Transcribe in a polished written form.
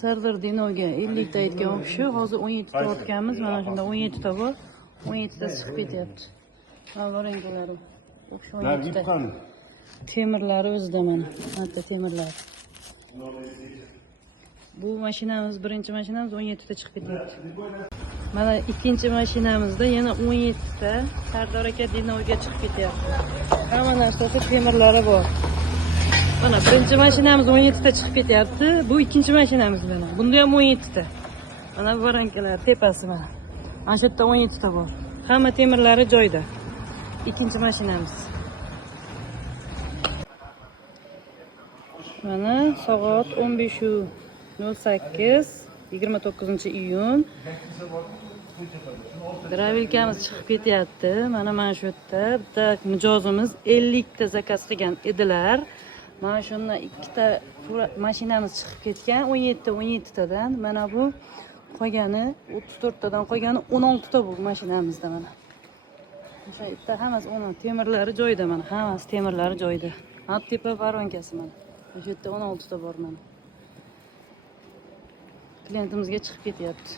Sardor Dinoga 50 ta aytgan o'xshi. Hozir 17 ta otganmiz. Mana shunda 17 ta bor. 17 ta chiqib ketyapti. Mana bu renglari. O'xshi 17 ta. Temirlari o'zida mana. Hatta temirlar. Bu mashinamiz, birinchi mashinamiz 17 ta chiqib ketyapti. Mana ikkinchi mashinamizda yana 17 ta Sardor aka Dinoga chiqib ketyapti. Hamma narsasi temirlari bor. Mana birinchi mashinamiz 17 ta chiqib ketyapti. Bu ikkinchi mashinamiz mana. Bunda ham 17 ta. Mana bu varankalar tepasi mana. Mana shu yerda 17 ta bor. Hamma temirlari joyida. Ikkinchi mashinamiz. Mana soat 15:08 29-iyun. Gravilkamiz chiqib ketyapti. Mana shu yerda bitta mijozimiz 50 ta zakaz qilgan edilar. Mana shundan 2 ta mashinamiz chiqib ketgan, 17 tadan. Mana bu qolgani 34 tadan qolgani 16 ta bu mashinamizda mana. O'sha yerda hammasi temirlari joyida mana, hammasi temirlari joyida. Mana tepa varonkasi mana. O'sha yerda 16 ta bor mana. Klientimizga chiqib ketyapti.